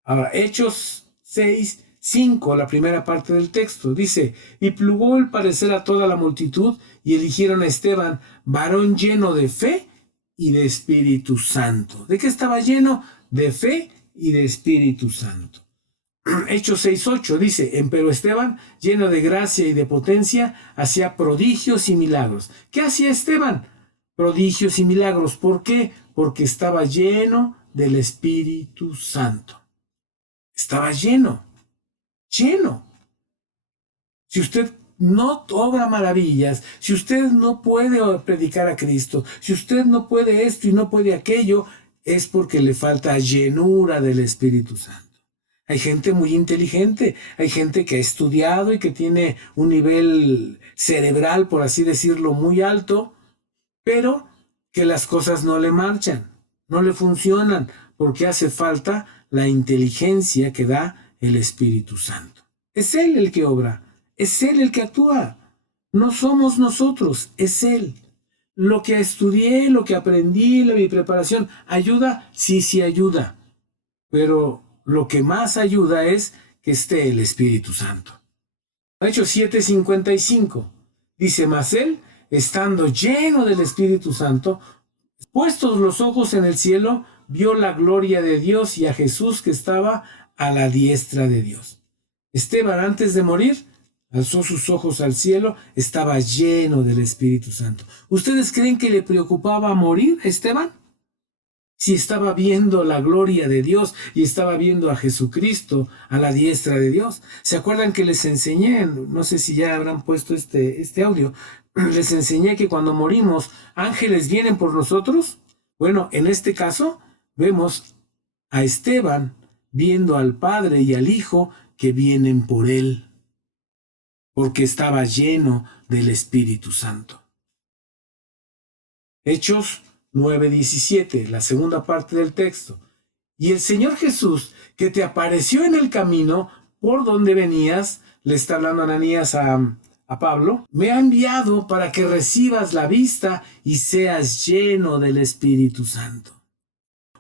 Ahora, Hechos 6:5, la primera parte del texto, dice, y plugó el parecer a toda la multitud y eligieron a Esteban, varón lleno de fe y de Espíritu Santo. ¿De qué estaba lleno? De fe y de Espíritu Santo. Hechos 6:8 dice, empero Esteban, lleno de gracia y de potencia, hacía prodigios y milagros. ¿Qué hacía Esteban? Prodigios y milagros. ¿Por qué? Porque estaba lleno del Espíritu Santo. Estaba lleno. Si usted no obra maravillas, si usted no puede predicar a Cristo, si usted no puede esto y no puede aquello, es porque le falta llenura del Espíritu Santo. Hay gente muy inteligente, hay gente que ha estudiado y que tiene un nivel cerebral, por así decirlo, muy alto, pero que las cosas no le marchan, no le funcionan, porque hace falta la inteligencia que da el Espíritu Santo. Es Él el que obra, es Él el que actúa. No somos nosotros, es Él. Lo que estudié, lo que aprendí, mi preparación, ¿ayuda? Sí ayuda. Pero lo que más ayuda es que esté el Espíritu Santo. Hechos 7:55 dice, mas él, estando lleno del Espíritu Santo, puestos los ojos en el cielo, vio la gloria de Dios y a Jesús que estaba a la diestra de Dios. Esteban, antes de morir, alzó sus ojos al cielo, estaba lleno del Espíritu Santo. ¿Ustedes creen que le preocupaba morir a Esteban? Si estaba viendo la gloria de Dios y estaba viendo a Jesucristo a la diestra de Dios. ¿Se acuerdan que les enseñé? No sé si ya habrán puesto este audio. Les enseñé que cuando morimos, ángeles vienen por nosotros. Bueno, en este caso, vemos a Esteban viendo al Padre y al Hijo que vienen por él, porque estaba lleno del Espíritu Santo. Hechos 9:17, la segunda parte del texto. Y el Señor Jesús, que te apareció en el camino por donde venías, le está hablando Ananías a Pablo, me ha enviado para que recibas la vista y seas lleno del Espíritu Santo.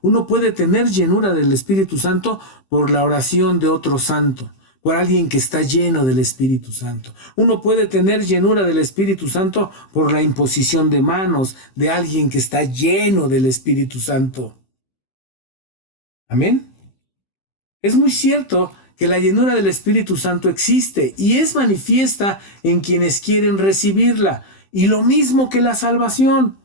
Uno puede tener llenura del Espíritu Santo por la oración de otro santo, por alguien que está lleno del Espíritu Santo. Uno puede tener llenura del Espíritu Santo por la imposición de manos de alguien que está lleno del Espíritu Santo. Amén. Es muy cierto que la llenura del Espíritu Santo existe y es manifiesta en quienes quieren recibirla. Y lo mismo que la salvación,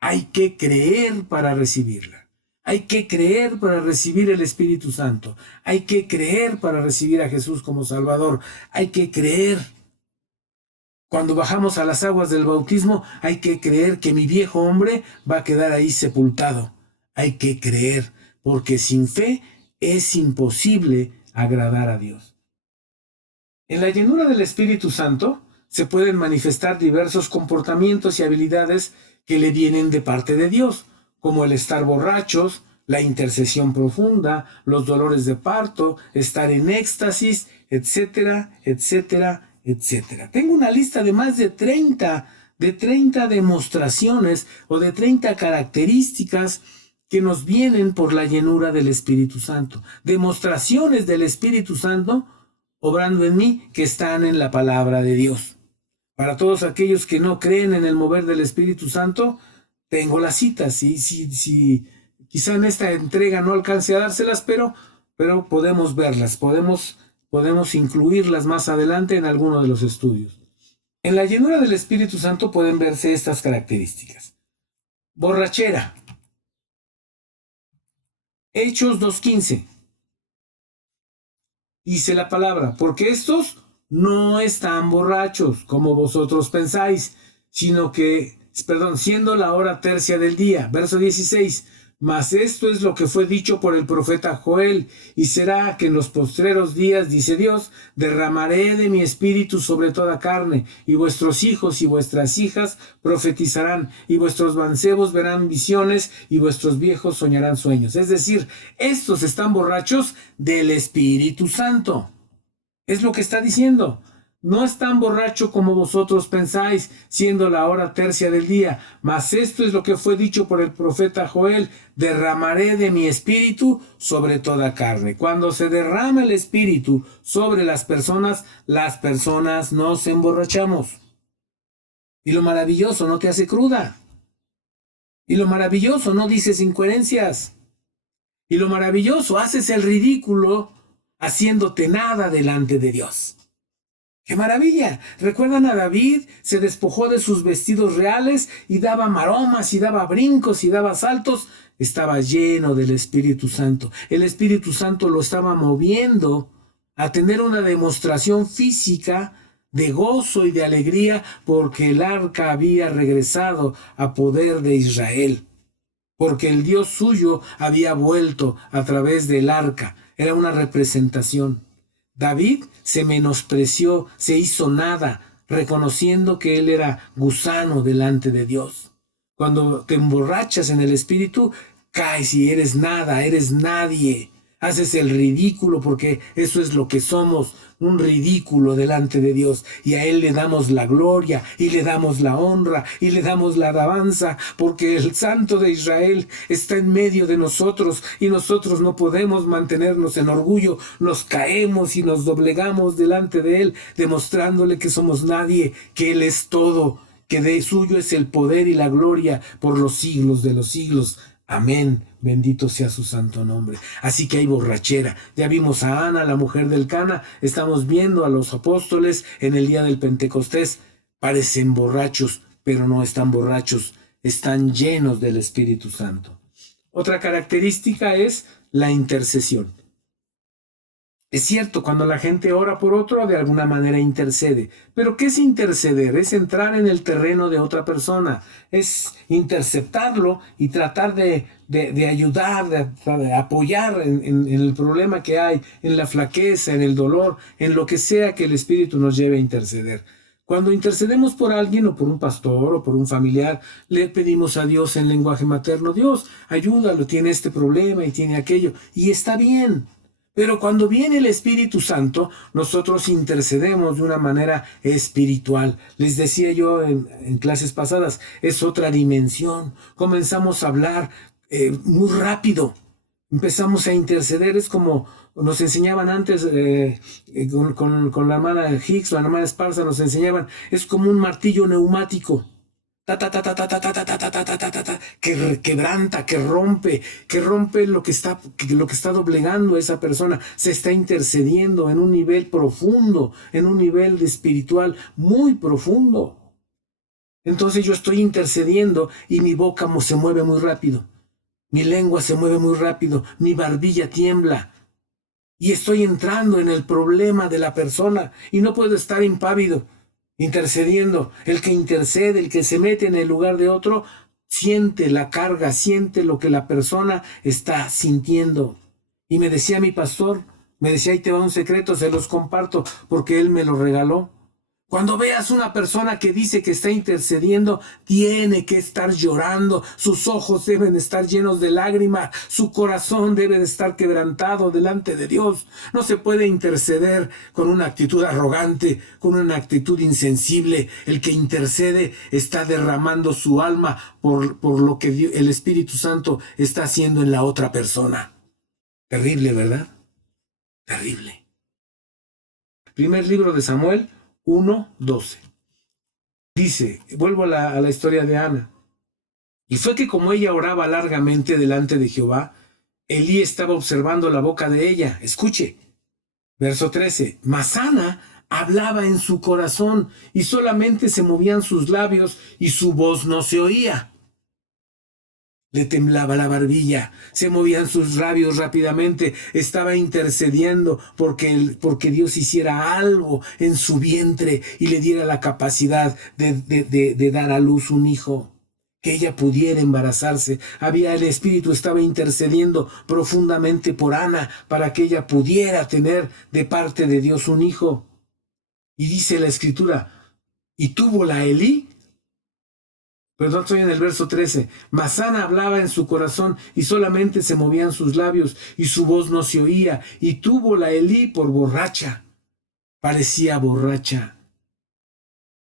hay que creer para recibirla. Hay que creer para recibir el Espíritu Santo. Hay que creer para recibir a Jesús como Salvador. Hay que creer. Cuando bajamos a las aguas del bautismo, hay que creer que mi viejo hombre va a quedar ahí sepultado. Hay que creer, porque sin fe es imposible agradar a Dios. En la llenura del Espíritu Santo se pueden manifestar diversos comportamientos y habilidades que le vienen de parte de Dios, como el estar borrachos, la intercesión profunda, los dolores de parto, estar en éxtasis, etcétera, etcétera, etcétera. Tengo una lista de más de 30 demostraciones o de 30 características que nos vienen por la llenura del Espíritu Santo. Demostraciones del Espíritu Santo obrando en mí que están en la palabra de Dios. Para todos aquellos que no creen en el mover del Espíritu Santo, tengo las citas. Si quizá en esta entrega no alcance a dárselas, pero podemos verlas, podemos incluirlas más adelante en alguno de los estudios. En la llenura del Espíritu Santo pueden verse estas características. Borrachera. Hechos 2:15. Dice la palabra, porque estos no están borrachos, como vosotros pensáis, siendo la hora tercia del día. Verso 16. Mas esto es lo que fue dicho por el profeta Joel, y será que en los postreros días, dice Dios, derramaré de mi espíritu sobre toda carne, y vuestros hijos y vuestras hijas profetizarán, y vuestros mancebos verán visiones, y vuestros viejos soñarán sueños. Es decir, estos están borrachos del Espíritu Santo. Es lo que está diciendo. No están borrachos como vosotros pensáis, siendo la hora tercia del día. Mas esto es lo que fue dicho por el profeta Joel: derramaré de mi espíritu sobre toda carne. Cuando se derrama el espíritu sobre las personas nos emborrachamos. Y lo maravilloso no te hace cruda. Y lo maravilloso no dices incoherencias. Y lo maravilloso, haces el ridículo haciéndote nada delante de Dios. ¡Qué maravilla! ¿Recuerdan a David? Se despojó de sus vestidos reales y daba maromas y daba brincos y daba saltos. Estaba lleno del Espíritu Santo. El Espíritu Santo lo estaba moviendo a tener una demostración física de gozo y de alegría porque el arca había regresado a poder de Israel. Porque el Dios suyo había vuelto a través del arca. Era una representación. David se menospreció, se hizo nada, reconociendo que él era gusano delante de Dios. Cuando te emborrachas en el Espíritu, caes y eres nada, eres nadie. Haces el ridículo porque eso es lo que somos, un ridículo delante de Dios. Y a Él le damos la gloria y le damos la honra y le damos la alabanza porque el Santo de Israel está en medio de nosotros y nosotros no podemos mantenernos en orgullo. Nos caemos y nos doblegamos delante de Él, demostrándole que somos nadie, que Él es todo, que de suyo es el poder y la gloria por los siglos de los siglos. Amén. Bendito sea su santo nombre. Así que hay borrachera. Ya vimos a Ana, la mujer del Cana. Estamos viendo a los apóstoles en el día del Pentecostés. Parecen borrachos, pero no están borrachos. Están llenos del Espíritu Santo. Otra característica es la intercesión. Es cierto, cuando la gente ora por otro, de alguna manera intercede. Pero ¿qué es interceder? Es entrar en el terreno de otra persona. Es interceptarlo y tratar de ayudar, de apoyar en el problema que hay, en la flaqueza, en el dolor, en lo que sea que el Espíritu nos lleve a interceder. Cuando intercedemos por alguien o por un pastor o por un familiar, le pedimos a Dios en lenguaje materno: Dios, ayúdalo, tiene este problema y tiene aquello. Y está bien. Pero cuando viene el Espíritu Santo, nosotros intercedemos de una manera espiritual. Les decía yo en clases pasadas, es otra dimensión. Comenzamos a hablar muy rápido. Empezamos a interceder. Es como nos enseñaban antes con la hermana Hicks, la hermana Esparza, nos enseñaban, es como un martillo neumático. Que quebranta, que rompe lo que está doblegando a esa persona. Se está intercediendo en un nivel profundo, en un nivel espiritual muy profundo. Entonces yo estoy intercediendo y mi boca se mueve muy rápido, mi lengua se mueve muy rápido, mi barbilla tiembla y estoy entrando en el problema de la persona y no puedo estar impávido intercediendo. El que intercede, el que se mete en el lugar de otro, siente la carga, siente lo que la persona está sintiendo. Y me decía mi pastor, me decía, ahí te va un secreto, se los comparto porque él me lo regaló. Cuando veas una persona que dice que está intercediendo, tiene que estar llorando, sus ojos deben estar llenos de lágrimas, su corazón debe de estar quebrantado delante de Dios. No se puede interceder con una actitud arrogante, con una actitud insensible. El que intercede está derramando su alma por lo que el Espíritu Santo está haciendo en la otra persona. Terrible, ¿verdad? Terrible. Primer libro de Samuel 1:12. Dice, vuelvo a la historia de Ana. Y fue que como ella oraba largamente delante de Jehová, Elí estaba observando la boca de ella. Escuche, verso 13. Mas Ana hablaba en su corazón y solamente se movían sus labios y su voz no se oía. Le temblaba la barbilla, se movían sus labios rápidamente, estaba intercediendo porque Dios hiciera algo en su vientre y le diera la capacidad de dar a luz un hijo, que ella pudiera embarazarse. El Espíritu estaba intercediendo profundamente por Ana para que ella pudiera tener de parte de Dios un hijo. Y dice la Escritura, y túvola Elí. Perdón, estoy en el verso 13. Mas Ana hablaba en su corazón y solamente se movían sus labios y su voz no se oía. Y túvola Elí por borracha. Parecía borracha.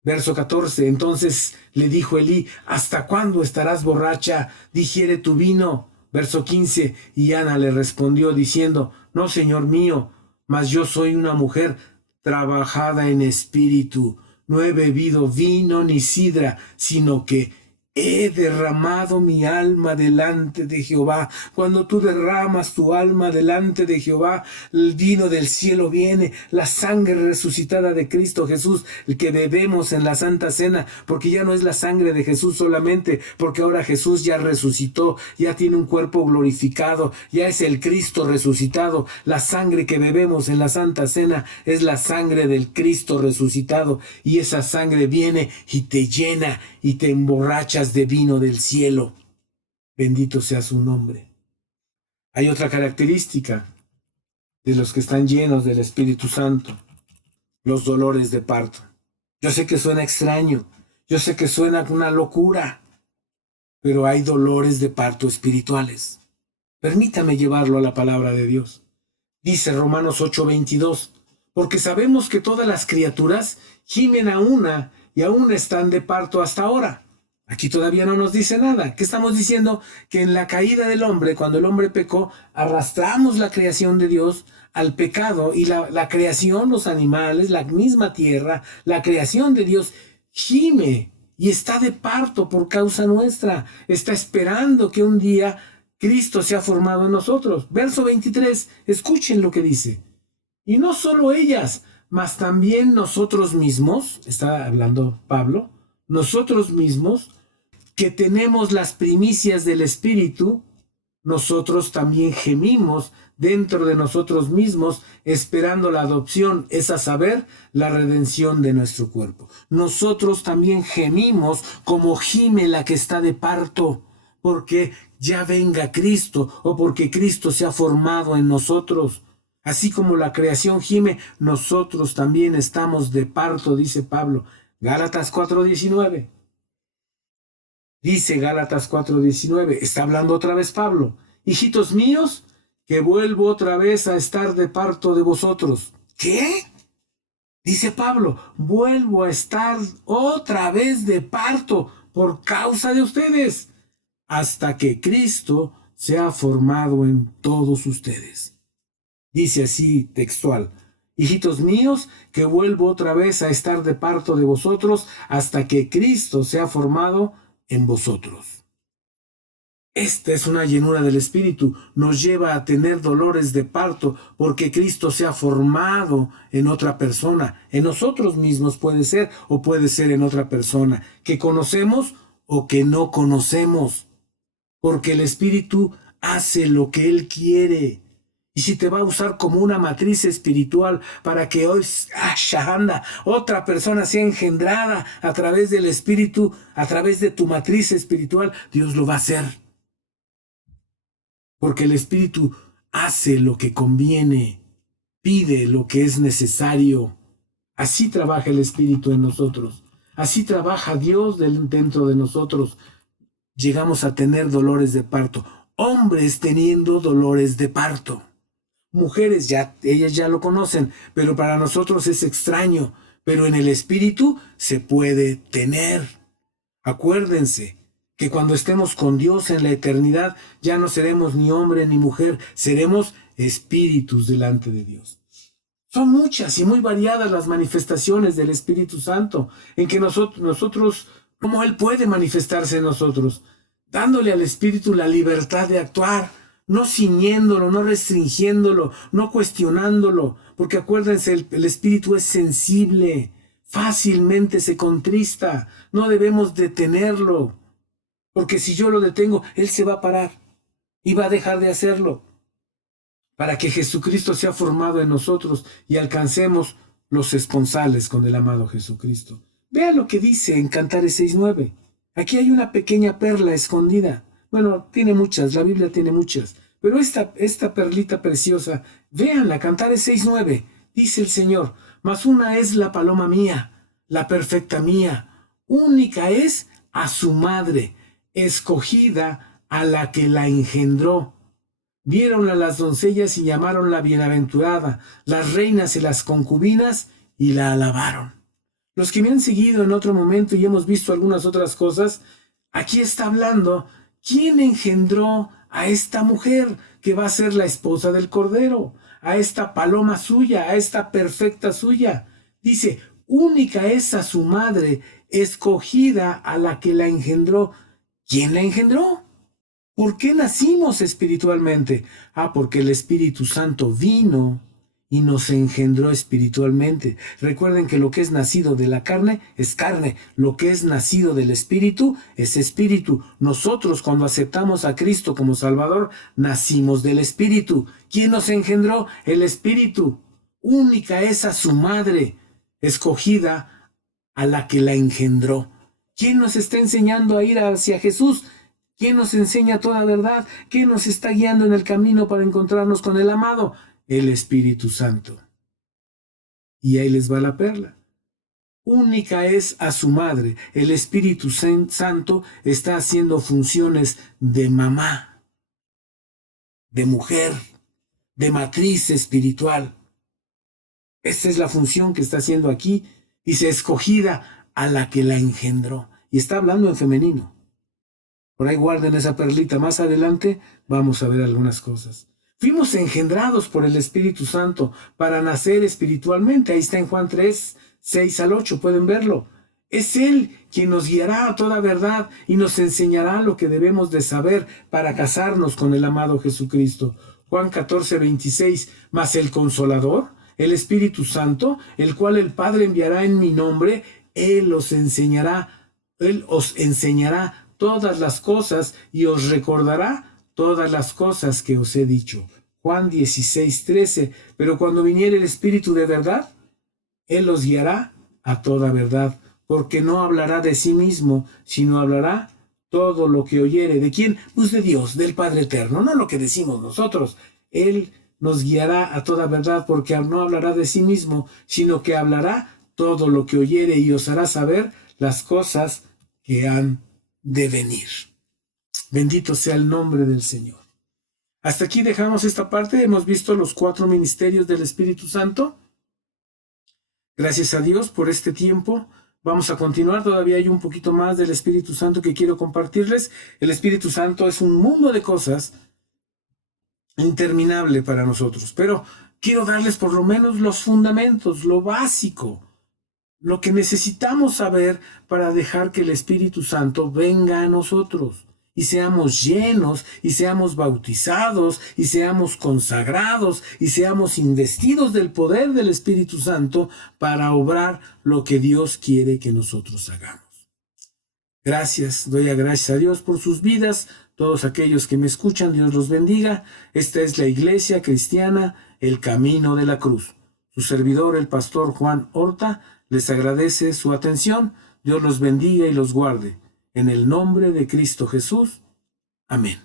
Verso 14. Entonces le dijo Elí: ¿hasta cuándo estarás borracha? Digiere tu vino. Verso 15. Y Ana le respondió diciendo: no, Señor mío, mas yo soy una mujer trabajada en espíritu. No he bebido vino ni sidra, sino que he derramado mi alma delante de Jehová. Cuando tú derramas tu alma delante de Jehová, el vino del cielo viene, la sangre resucitada de Cristo Jesús, el que bebemos en la Santa Cena, porque ya no es la sangre de Jesús solamente, porque ahora Jesús ya resucitó, ya tiene un cuerpo glorificado, ya es el Cristo resucitado. La sangre que bebemos en la Santa Cena es la sangre del Cristo resucitado, y esa sangre viene y te llena y te emborrachas de vino del cielo. Bendito sea su nombre. Hay otra característica de los que están llenos del Espíritu Santo: los dolores de parto. Yo sé que suena extraño, yo sé que suena una locura, pero hay dolores de parto espirituales. Permítame llevarlo a la palabra de Dios. Dice Romanos 8:22, porque sabemos que todas las criaturas gimen a una y aún están de parto hasta ahora. Aquí todavía no nos dice nada. ¿Qué estamos diciendo? Que en la caída del hombre, cuando el hombre pecó, arrastramos la creación de Dios al pecado, y la creación, los animales, la misma tierra, la creación de Dios gime y está de parto por causa nuestra. Está esperando que un día Cristo sea formado en nosotros. Verso 23, escuchen lo que dice. Y no solo ellas, mas también nosotros mismos, está hablando Pablo, nosotros mismos, que tenemos las primicias del Espíritu, nosotros también gemimos dentro de nosotros mismos, esperando la adopción, es a saber, la redención de nuestro cuerpo. Nosotros también gemimos como gime la que está de parto, porque ya venga Cristo, o porque Cristo se ha formado en nosotros. Así como la creación gime, nosotros también estamos de parto, dice Pablo. Gálatas 4:19. Dice Gálatas 4:19, está hablando otra vez Pablo. Hijitos míos, que vuelvo otra vez a estar de parto de vosotros. ¿Qué? Dice Pablo, vuelvo a estar otra vez de parto por causa de ustedes, hasta que Cristo sea formado en todos ustedes. Dice así textual, hijitos míos, que vuelvo otra vez a estar de parto de vosotros, hasta que Cristo sea formado en vosotros. Esta es una llenura del Espíritu, nos lleva a tener dolores de parto porque Cristo se ha formado en otra persona, en nosotros mismos puede ser, o puede ser en otra persona, que conocemos o que no conocemos, porque el Espíritu hace lo que Él quiere. Y si te va a usar como una matriz espiritual para que hoy, shahanda, otra persona sea engendrada a través del Espíritu, a través de tu matriz espiritual, Dios lo va a hacer. Porque el Espíritu hace lo que conviene, pide lo que es necesario. Así trabaja el Espíritu en nosotros. Así trabaja Dios dentro de nosotros. Llegamos a tener dolores de parto. Hombres teniendo dolores de parto. Mujeres, ya, ellas ya lo conocen, pero para nosotros es extraño. Pero en el Espíritu se puede tener. Acuérdense que cuando estemos con Dios en la eternidad, ya no seremos ni hombre ni mujer, seremos espíritus delante de Dios. Son muchas y muy variadas las manifestaciones del Espíritu Santo, en que nosotros, como Él puede manifestarse en nosotros, dándole al Espíritu la libertad de actuar, no ciñéndolo, no restringiéndolo, no cuestionándolo, porque acuérdense, el Espíritu es sensible, fácilmente se contrista, no debemos detenerlo, porque si yo lo detengo, Él se va a parar y va a dejar de hacerlo, para que Jesucristo sea formado en nosotros y alcancemos los esponsales con el amado Jesucristo. Vea lo que dice en Cantares 6:9. Aquí hay una pequeña perla escondida. Bueno, tiene muchas, la Biblia tiene muchas, pero esta perlita preciosa, véanla, Cantares 6:9, dice el Señor, mas una es la paloma mía, la perfecta mía, única es a su madre, escogida a la que la engendró. Viéronla las doncellas y llamaronla bienaventurada, las reinas y las concubinas, y la alabaron. Los que me han seguido en otro momento y hemos visto algunas otras cosas, aquí está hablando quién engendró a esta mujer que va a ser la esposa del Cordero, a esta paloma suya, a esta perfecta suya. Dice, única es a su madre, escogida a la que la engendró. ¿Quién la engendró? ¿Por qué nacimos espiritualmente? Porque el Espíritu Santo vino y nos engendró espiritualmente. Recuerden que lo que es nacido de la carne es carne, lo que es nacido del Espíritu es espíritu. Nosotros, cuando aceptamos a Cristo como Salvador, nacimos del Espíritu. ¿Quién nos engendró? El Espíritu. Única es a su madre, escogida a la que la engendró. ¿Quién nos está enseñando a ir hacia Jesús? ¿Quién nos enseña toda verdad? ¿Quién nos está guiando en el camino para encontrarnos con el amado? El Espíritu Santo. Y ahí les va la perla. Única es a su madre. El Espíritu Santo está haciendo funciones de mamá, de mujer, de matriz espiritual. Esta es la función que está haciendo aquí. Dice escogida a la que la engendró. Y está hablando en femenino. Por ahí guarden esa perlita. Más adelante vamos a ver algunas cosas. Fuimos engendrados por el Espíritu Santo para nacer espiritualmente. Ahí está en Juan 3, 6 al 8. Pueden verlo. Es Él quien nos guiará a toda verdad y nos enseñará lo que debemos de saber para casarnos con el amado Jesucristo. Juan 14, 26. Mas el Consolador, el Espíritu Santo, el cual el Padre enviará en mi nombre, Él os enseñará todas las cosas y os recordará todas las cosas que os he dicho. Juan 16, 13. Pero cuando viniere el Espíritu de verdad, Él os guiará a toda verdad, porque no hablará de sí mismo, sino hablará todo lo que oyere. ¿De quién? Pues de Dios, del Padre Eterno, no lo que decimos nosotros. Él nos guiará a toda verdad, porque no hablará de sí mismo, sino que hablará todo lo que oyere y os hará saber las cosas que han de venir. Bendito sea el nombre del Señor. Hasta aquí dejamos esta parte. Hemos visto los 4 ministerios del Espíritu Santo. Gracias a Dios por este tiempo. Vamos a continuar. Todavía hay un poquito más del Espíritu Santo que quiero compartirles. El Espíritu Santo es un mundo de cosas interminable para nosotros. Pero quiero darles por lo menos los fundamentos, lo básico, lo que necesitamos saber para dejar que el Espíritu Santo venga a nosotros y seamos llenos y seamos bautizados y seamos consagrados y seamos investidos del poder del Espíritu Santo para obrar lo que Dios quiere que nosotros hagamos. Gracias, doy gracias a Dios por sus vidas, todos aquellos que me escuchan, Dios los bendiga. Esta es la Iglesia Cristiana, el Camino de la Cruz. Su servidor, el pastor Juan Horta, les agradece su atención. Dios los bendiga y los guarde. En el nombre de Cristo Jesús. Amén.